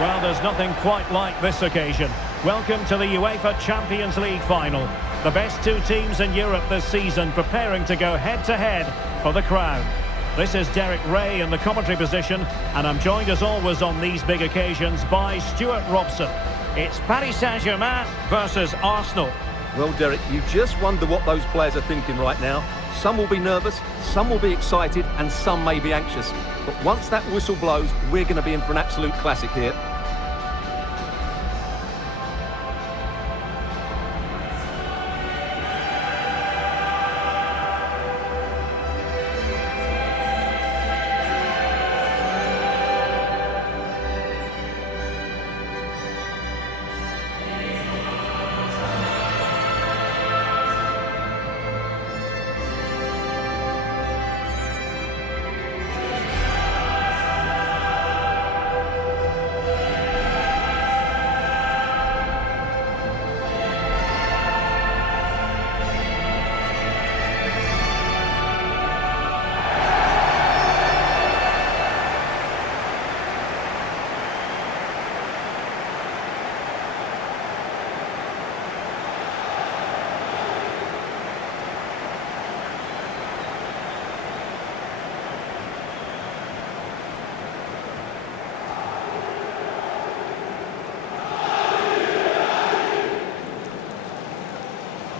Well, there's nothing quite like this occasion. Welcome to the UEFA Champions League final. The best two teams in Europe this season preparing to go head-to-head for the crown. This is Derek Ray in the commentary position, and I'm joined as always on these big occasions by Stuart Robson. It's Paris Saint-Germain versus Arsenal. Well, Derek, you just wonder what those players are thinking right now. Some will be nervous, some will be excited, and some may be anxious. But once that whistle blows, we're going to be in for an absolute classic here.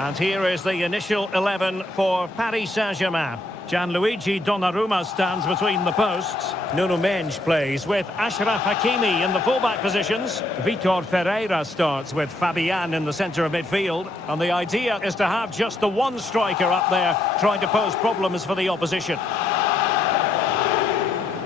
And here is the initial 11 for Paris Saint-Germain. Gianluigi Donnarumma stands between the posts. Nuno Mendes plays with Achraf Hakimi in the fullback positions. Vitor Ferreira starts with Fabian in the centre of midfield. And the idea is to have just the one striker up there trying to pose problems for the opposition.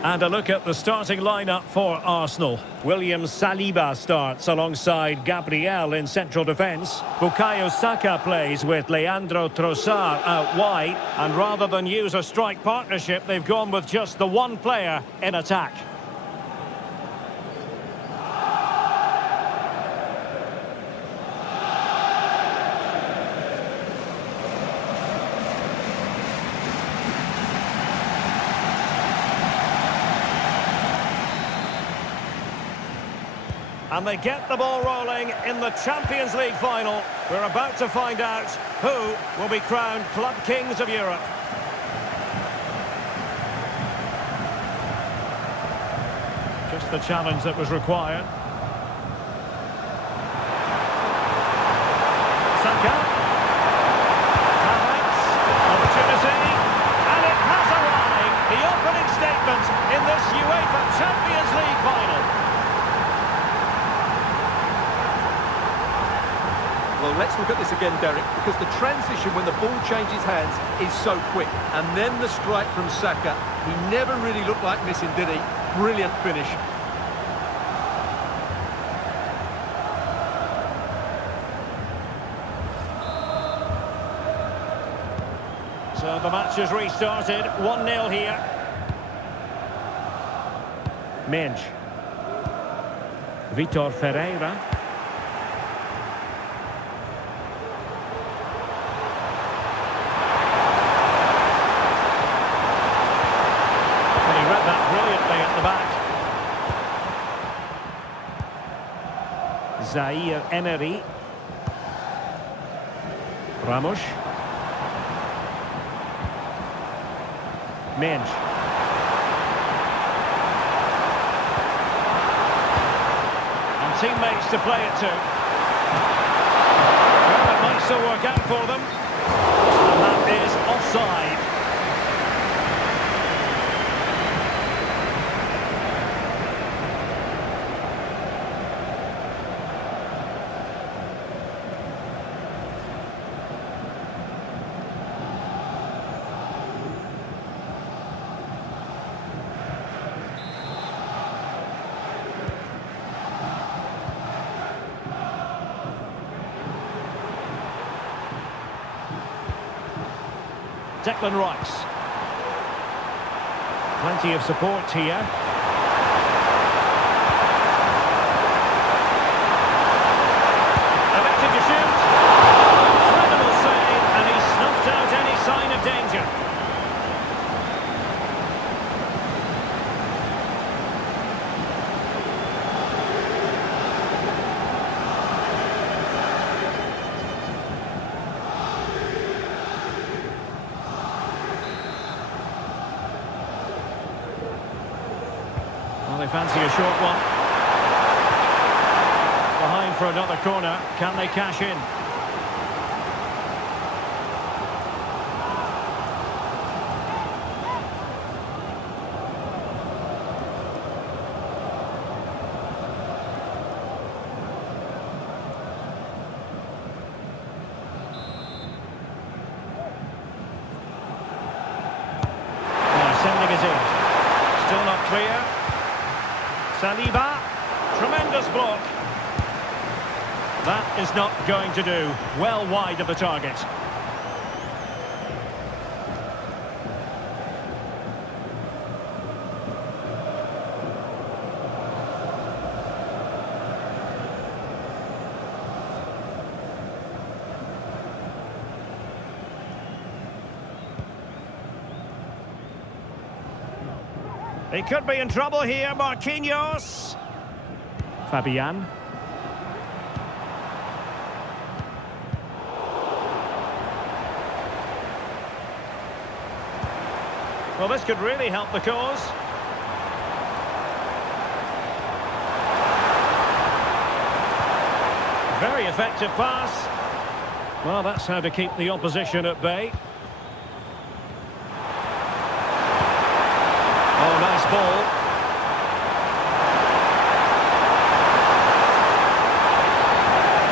And a look at the starting lineup for Arsenal. William Saliba starts alongside Gabriel in central defence. Bukayo Saka plays with Leandro Trossard out wide. And rather than use a strike partnership, they've gone with just the one player in attack. And they get the ball rolling in the Champions League final. We're about to find out who will be crowned Club Kings of Europe. Just the challenge that was required. Saka. Havertz. Opportunity. And it has arrived. The opening statement in this UEFA Champions League final. Well, let's look at this again, Derek, because the transition when the ball changes hands is so quick. And then the strike from Saka. He never really looked like missing, did he? Brilliant finish. So the match has restarted. 1-0 here. Mendes. Vitor Ferreira. Zaire Emery. Ramos. Mendes. And teammates to play it to. Well, it might still work out for them. And that is offside. Declan Rice. Plenty of support here. Elected to shoot. Incredible save, and he snuffed out any sign of danger. they fancy a short one. Behind for another corner. Can they cash in? Sending it in. Still not clear. Saliba. Tremendous block. That is not going to do. Well wide of the target. He could be in trouble here, Marquinhos. Fabian. Well, this could really help the cause. Very effective pass. Well, that's how to keep the opposition at bay. Oh, nice ball.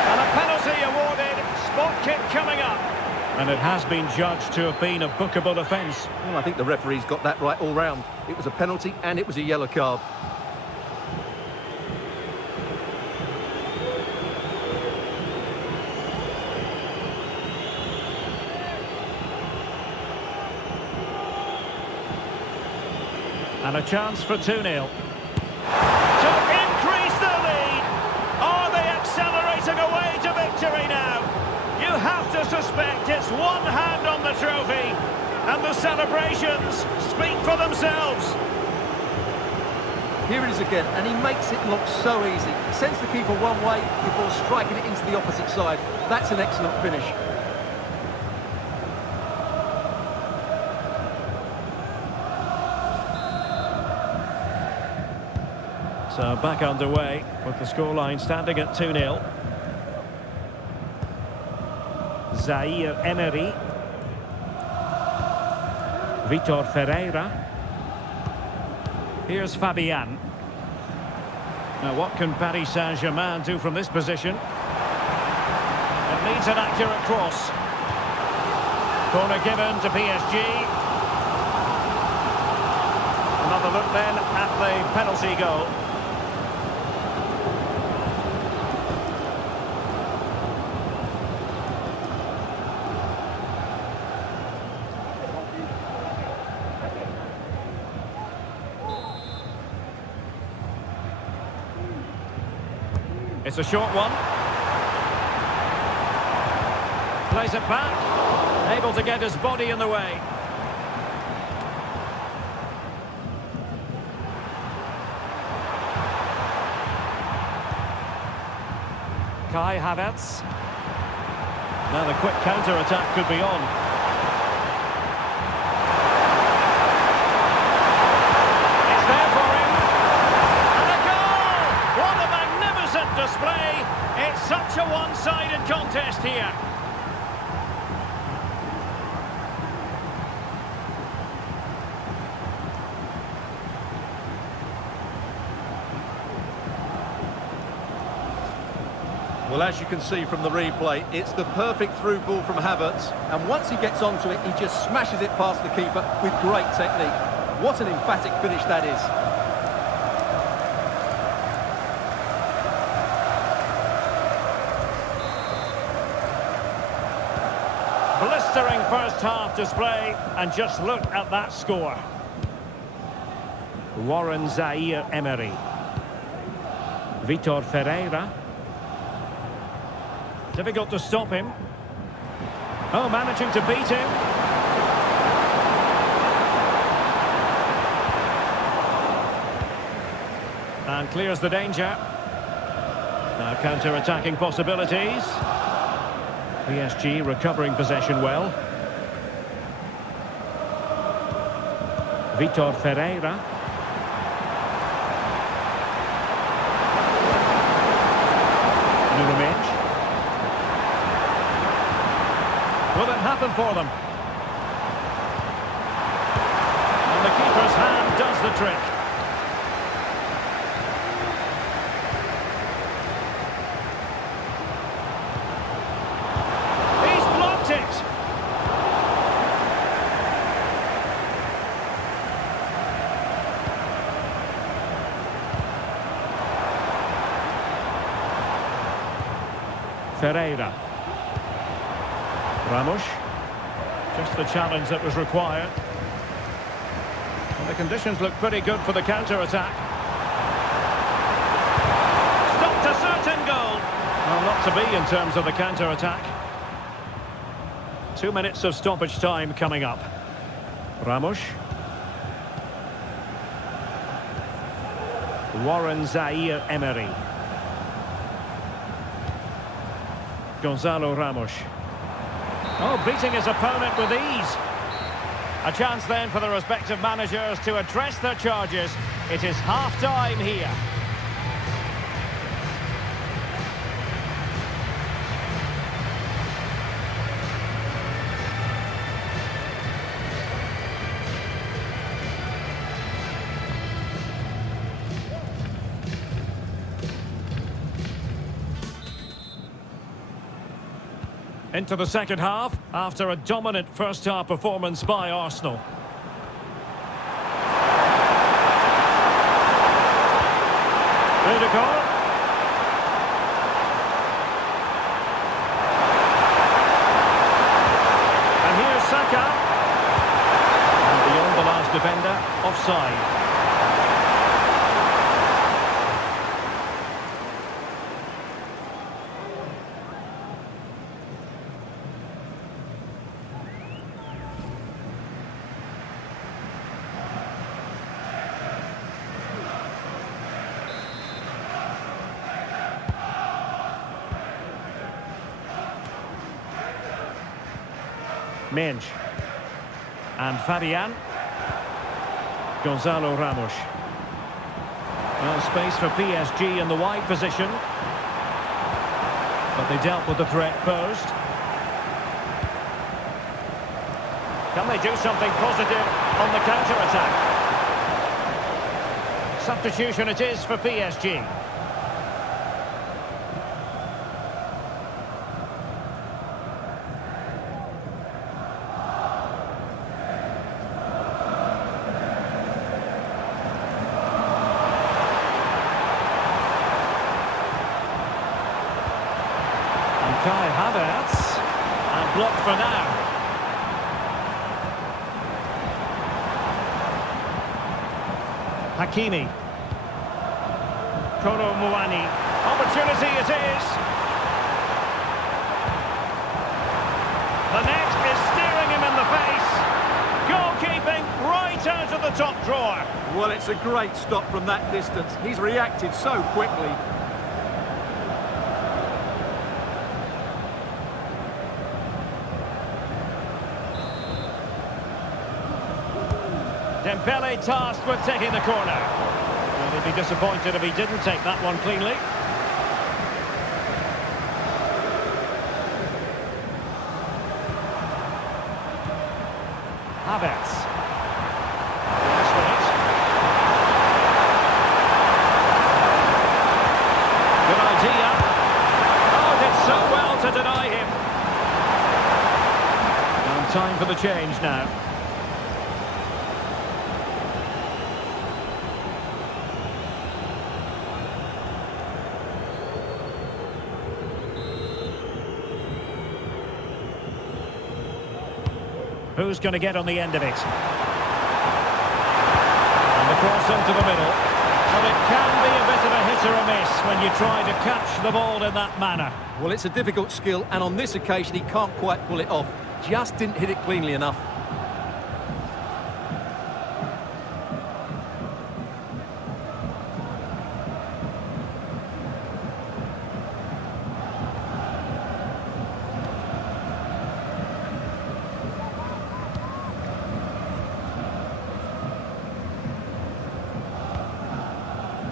And a penalty awarded. Spot kick coming up. And it has been judged to have been a bookable offence. Well, I think the referee's got that right all round. It was a penalty and it was a yellow card. And a chance for 2-0. To increase the lead. Are they accelerating away to victory now? You have to suspect it's one hand on the trophy. And the celebrations speak for themselves. Here it is again, and he makes it look so easy. Sends the keeper one way before striking it into the opposite side. That's an excellent finish. So back underway with the scoreline standing at 2-0. Zaire Emery. Vitor Ferreira. Here's Fabian. Now what can Paris Saint-Germain do from this position? It needs an accurate cross. Corner given to PSG. Another look then at the penalty goal. It's a short one. Plays it back. Able to get his body in the way. Kai Havertz. Now the quick counter-attack could be on. It's there for him. And a goal! What a magnificent display. It's such a one-sided contest here. Well, as you can see from the replay, it's the perfect through ball from Havertz, and once he gets onto it, he just smashes it past the keeper with great technique. What an emphatic finish that is. Blistering first half display, and just look at that score. Warren Zaire Emery. Vitor Ferreira. Difficult to stop him. Oh, managing to beat him. And clears the danger. Now counter-attacking possibilities. PSG recovering possession well. Vitor Ferreira. Nuno Mendes. Will it happen for them? And the keeper's hand does the trick. He's blocked it. Ferreira. Ramos. Just the challenge that was required. And the conditions look pretty good for the counter-attack. Stopped a certain goal. Well, not to be in terms of the counter-attack. 2 minutes of stoppage time coming up. Ramos. Warren Zaire-Emery. Gonzalo Ramos. Oh, beating his opponent with ease. A chance then for the respective managers to address their charges. It is half-time here. Into the second half, after a dominant first-half performance by Arsenal. Rudiger. And here's Saka. And beyond the last defender, offside. Mendes. And Fabian. Gonzalo Ramos. Well, space for PSG in the wide position. But they dealt with the threat posed. Can they do something positive on the counter-attack? Substitution it is for PSG. Kai Havertz, and blocked for now. Hakimi. Kolo Muani. Opportunity it is. The net is staring him in the face. Goalkeeping right out of the top drawer. Well, it's a great stop from that distance. He's reacted so quickly. Dembele tasked with taking the corner. Well, he'd be disappointed if he didn't take that one cleanly. Havertz. Nice with it. Good idea. Oh, did so well to deny him. And time for the change now. Who's going to get on the end of it? And the cross into the middle. Well, it can be a bit of a hit or a miss when you try to catch the ball in that manner. Well, it's a difficult skill, and on this occasion he can't quite pull it off. Just didn't hit it cleanly enough.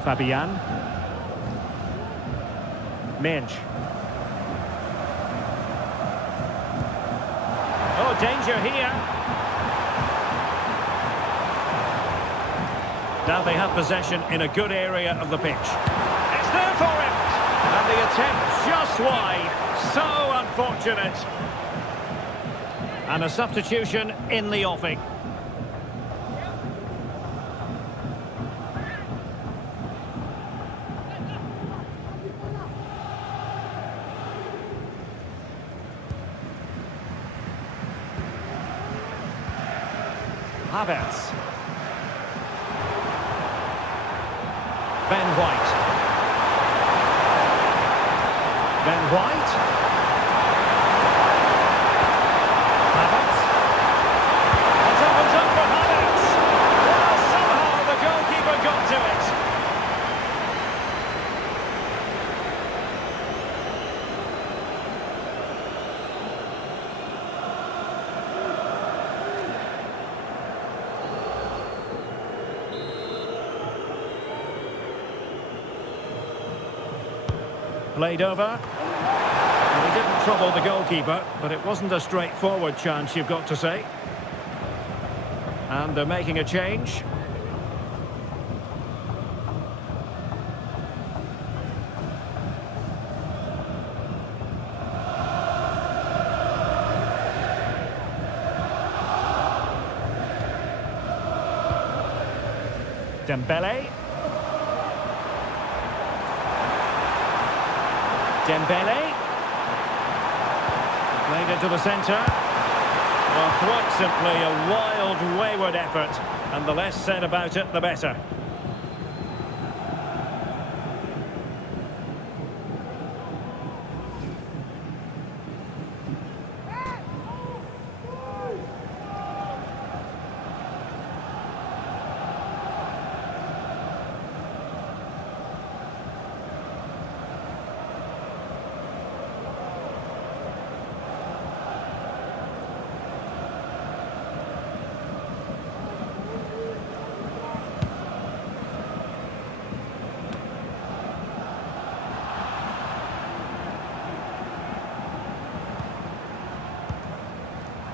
Fabian. Minge. Oh, danger here. Now they have possession in a good area of the pitch. It's there for him! And the attempt just wide. So unfortunate. And a substitution in the offing. Havertz. Ben White. Ben White. Havertz. It opens up for Havertz. Well, somehow the goalkeeper got to it. Played over. Well, he didn't trouble the goalkeeper, but it wasn't a straightforward chance, you've got to say. And they're making a change. Dembele. Dembele. Played it to the centre. Well, quite simply a wild, wayward effort. And the less said about it, the better.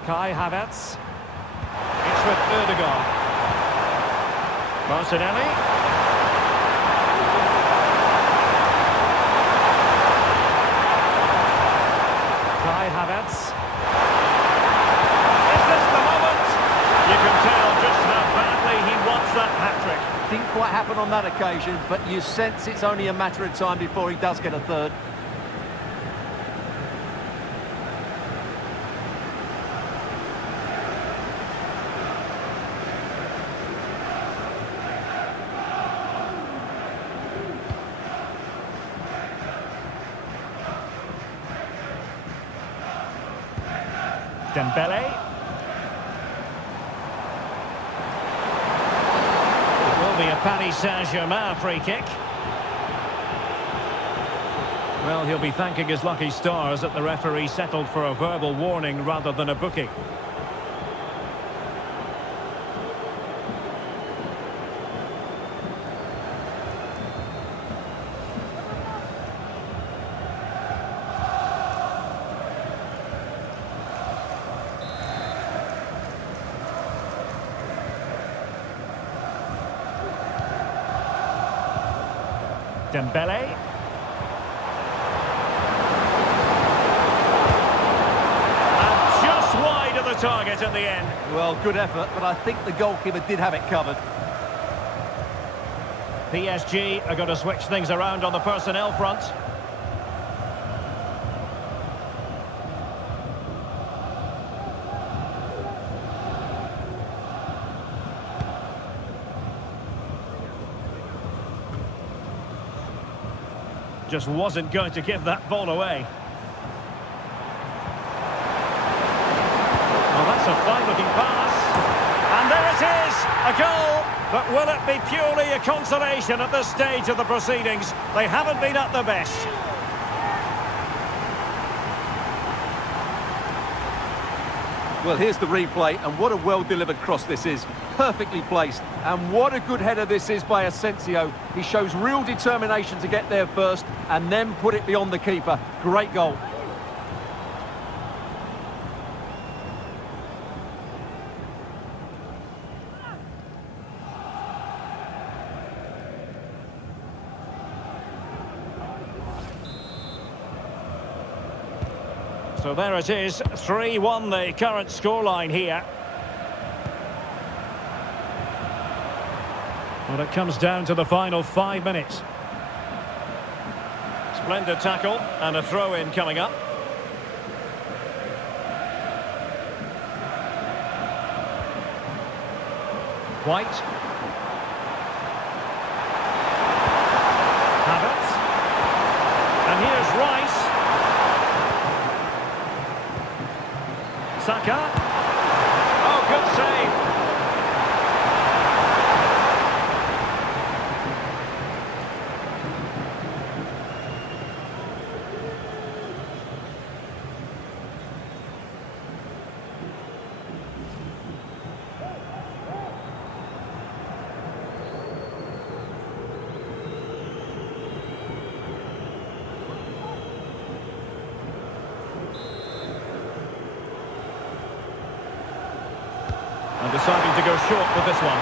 Kai Havertz. It's with Ødegaard. Martinelli. Kai Havertz. Is this the moment? You can tell just how badly he wants that hat-trick. Didn't quite happen on that occasion, but you sense it's only a matter of time before he does get a third. Dembele. It will be a Paris Saint-Germain free kick. Well, he'll be thanking his lucky stars that the referee settled for a verbal warning rather than a booking. Dembele. And just wide of the target at the end. Well, good effort, but I think the goalkeeper did have it covered. PSG are going to switch things around on the personnel front. Just wasn't going to give that ball away. Well, that's a fine-looking pass. And there it is, a goal. But will it be purely a consolation at this stage of the proceedings? They haven't been at their best. Well, here's the replay, and what a well-delivered cross this is. Perfectly placed. And what a good header this is by Asensio. He shows real determination to get there first and then put it beyond the keeper. Great goal. So there it is, 3-1 the current scoreline here. Well, it comes down to the final 5 minutes. Splendid tackle and a throw-in coming up. White. Havertz. And here's Rice. Saka. Oh, good save. And deciding to go short with this one.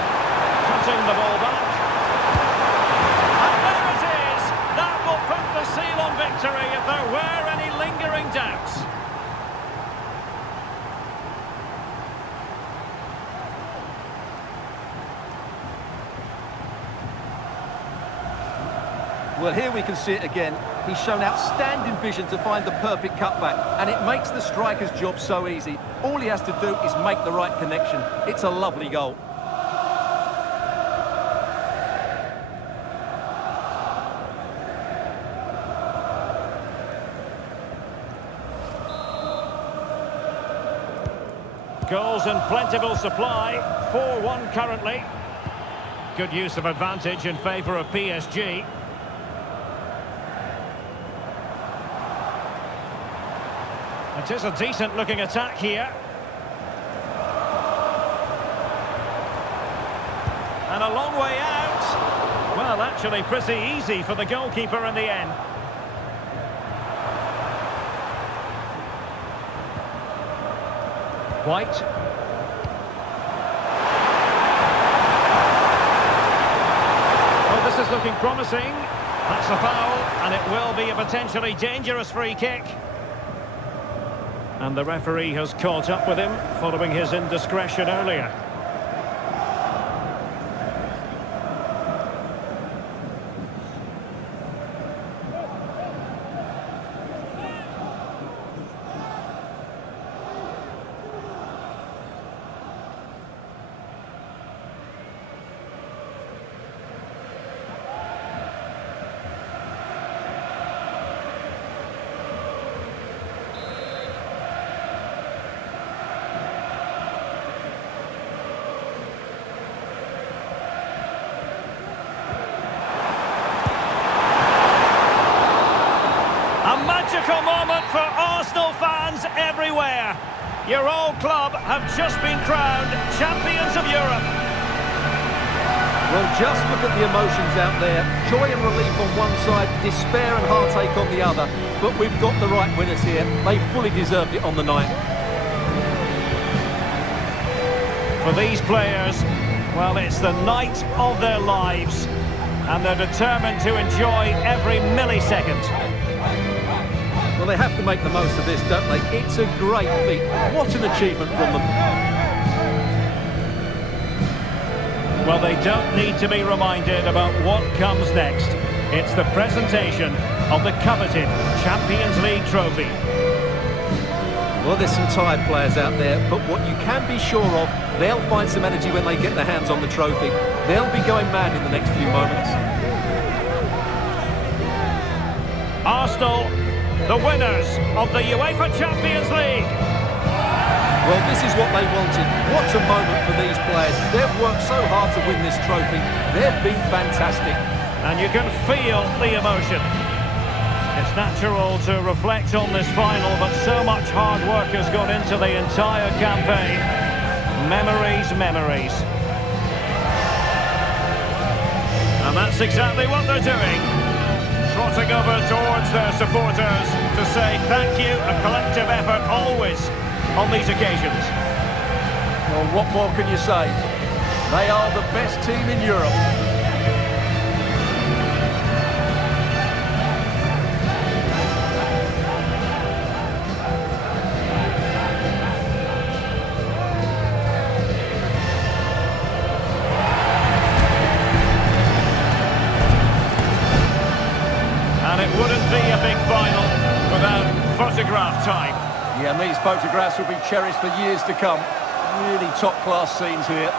Cutting the ball back. And there it is! That will put the seal on victory if there were any lingering doubts. Well, here we can see it again. He's shown outstanding vision to find the perfect cutback, and it makes the striker's job so easy. All he has to do is make the right connection. It's a lovely goal. Goals in plentiful supply, 4-1 currently. Good use of advantage in favour of PSG. It is a decent-looking attack here. And a long way out. Well, actually pretty easy for the goalkeeper in the end. White. Well, this is looking promising. That's a foul, and it will be a potentially dangerous free kick. And the referee has caught up with him following his indiscretion earlier. Magical moment for Arsenal fans everywhere. Your old club have just been crowned champions of Europe. Well, just look at the emotions out there. Joy and relief on one side, despair and heartache on the other. But we've got the right winners here. They fully deserved it on the night. For these players, well, it's the night of their lives. And they're determined to enjoy every millisecond. Well, they have to make the most of this, don't they? It's a great feat. What an achievement from them. Well, they don't need to be reminded about what comes next. It's the presentation of the coveted Champions League trophy. Well, there's some tired players out there, but what you can be sure of, they'll find some energy when they get their hands on the trophy. They'll be going mad in the next few moments. Arsenal, the winners of the UEFA Champions League. Well, this is what they wanted. What a moment for these players. They've worked so hard to win this trophy. They've been fantastic. And you can feel the emotion. It's natural to reflect on this final, but so much hard work has gone into the entire campaign. Memories, memories. And that's exactly what they're doing. Trotting over towards their supporters to say thank you, a collective effort always on these occasions. Well, what more can you say? They are the best team in Europe. And it wouldn't be a big final without photograph time. Yeah, and these photographs will be cherished for years to come. Really top-class scenes here.